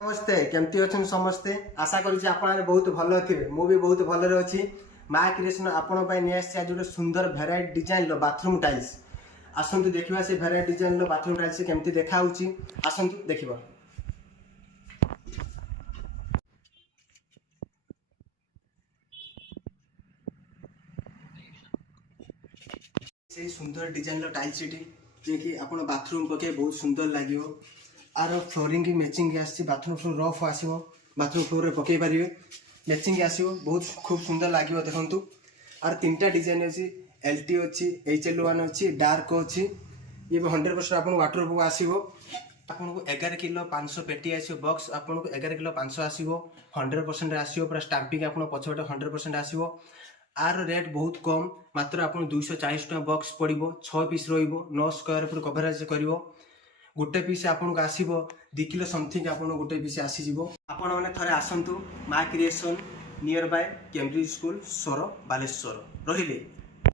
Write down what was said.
नमस्ते केमती अच्छा समस्ते आशा करुँच आप बहुत भल थे मुझे बहुत भलरे अच्छी माँ क्रिएशन आपण नहीं आज गोटे सुंदर भेराइट डिजाइन बाथरूम टाइल्स आसतु देखा से भेराइट डिजाइन बाथरूम टाइल्स केमती देखा आसतु देखा से सुंदर डिजाइन टाइल्स जी कि आप बाथरूम पके बहुत सुंदर लगे आर फ्लोरिंग मैचिंग आसी बाथरूम फ्लोर रफ आसो बाथरूम फ्लोर पकई पारे मैचिंग आसो बहुत खूब सुंदर लगे देखु आर तीन टा डिजाइन अच्छी LT अच्छी HL1 अच्छी डार्क अच्छी ये 100% आप वाटर प्रूफ आसो आपको 11 किलो 500 पेटी आसो बॉक्स आपको 11 किलो 500 आसो 100% आसो पूरा स्टाम्पिंग आप पछपटे 100% आसो आर रेट बहुत कम मात्र आप 240 टका बॉक्स पड़ो 6 पीस रो स्क्वायर फुट कभरेज कर गोटे पीस आपको आसो 2 किलो समथिंग आप गोटे पीस आसीज आपण मैंने थे आसतु माँ creation near by Cambridge school सोर बालेश्वर रहिले।